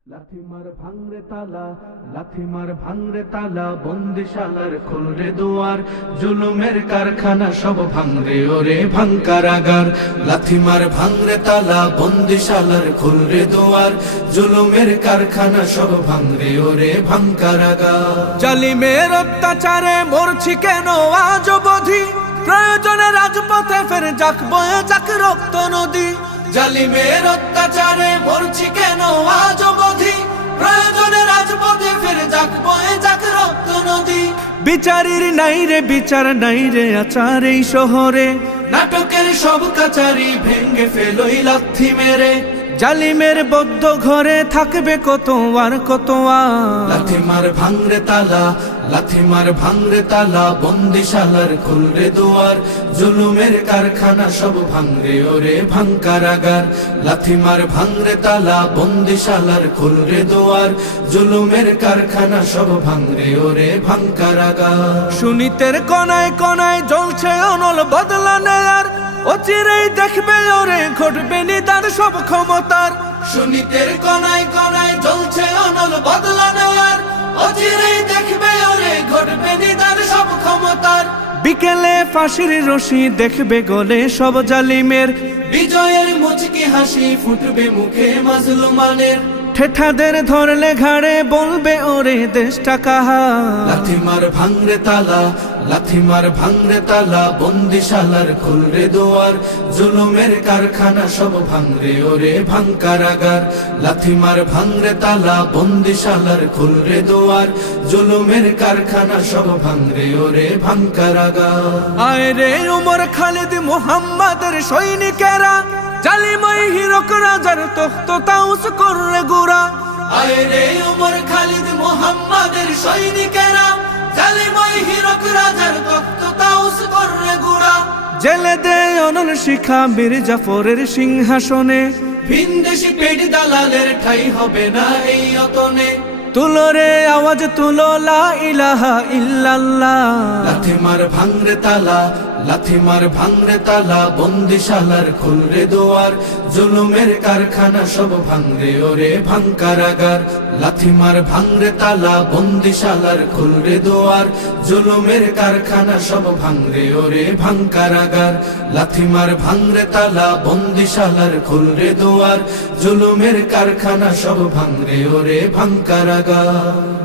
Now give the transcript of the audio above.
লাথিমার ভাঙরে তালা, লাথিমার ভাঙরে তালা, বন্দিশালার খুলরে দুয়ার, জুলুমের কারখানা সব ভাঙরে ওরে ভাঙকারাগার। লাথিমার ভাঙরে তালা, বন্দিশালার খুলরে দুয়ার, জুলুমের কারখানা সব ভাঙরে ওরে ভাঙকারাগার। জালিমের অত্যাচারে মরছি কেন আজ অবধি, প্রয়োজনে রাজপথে ফের যাক বয়ে যাক রক্ত নদী। জালিমের অত্যাচারে মরছি কেন আজ অবধি, প্রয়োজনে রাজপথে ফের যাক বয়ে যাক রক্ত নদী। বিচারের নাই রে বিচার নাই রে আচার এই শহরে, নাটকের সব কাচারি ভেঙ্গে ফেলোই লাথি মেরে। জালিমের বদ্ধ ঘরে থাকবে কত আর কত আর। লাথিমার ভাঙরে তালা, লাথিমার ভাঙরে তালা, বন্দিশালার খুলরে দুয়ার, জুলুমের কারখানা সব ভাঙরে ওরে ভাঙকারাগার। লাথিমার ভাঙরে তালা, বন্দিশালার খুলরে দুয়ার, জুলুমের কারখানা সব ভাঙরে ওরে ভাঙকারাগার। সুনীতের কনায় কনায় জ্বলছে অনল বদলা নেয়ার, অচিরেই দেখবে ওরে ঘটবে নিদান সব ক্ষমতার। সুনীতের কনায় কনায় জ্বলছে অনল বদলা নেওয়ার, অচিরেই দেখবে ওরে ঘটবে নিদান সব ক্ষমতার। বিকেলে ফাঁসির রশি দেখবে গলে সব জালিমের, বিজয়ের মুচকি হাসি ফুটবে মুখে মাজলুমানের। ঠেঠাদের ধরলে ঘাড়ে বলবে ওরে দেশটা কাহার। লাথিমার ভাঙরে তালা, লাথিমার ভাঙরে তালা, বন্দিশালার খুলরে দুয়ার, জুলুমের কারখানা সব ভাঙরে ওরে ভাঙকারাগার। লাথিমার ভাঙরে তালা, বন্দিশালার খুলরে দুয়ার, জুলুমের কারখানা সব ভাঙরে ওরে ভাঙকারাগার। আয় রে উমর খালিদ মুহাম্মাদের সৈনিকেরা, জালিমাই হিরক রাজার তখ্ত তাউস কররে গুরা। আয় রে উমর খালিদ মুহাম্মাদের সৈনিকেরা, জালিমাই হিরক রাজার তখ্ত তাউস কররে গুরা। জেলে দে অনল শিখা বীর জাফরের সিংহাসনে, ভিনদেশি পেট দালালের ঠাই হবে না এই অতনে। তুলো রে আওয়াজ তুলো লা ইলাহা ইল্লাল্লাহ। লাথিমার ভাঙরে তালা, লাথিমার ভাঙরে তালা, বন্দিশালার খুলরে দুয়ার, জুলুমের কারখানা সব ভাঙরে ওরে ভাঙকারাগার। লাথিমার ভাঙরে তালা, বন্দিশালার খুলরে দুয়ার, জুলুমের কারখানা সব ভাঙরে ওরে ভাঙকারাগার। লাথিমার ভাঙরে তালা, বন্দিশালার খুলরে দুয়ার, জুলুমের কারখানা সব ভাঙরে ওরে ভাঙকারাগার।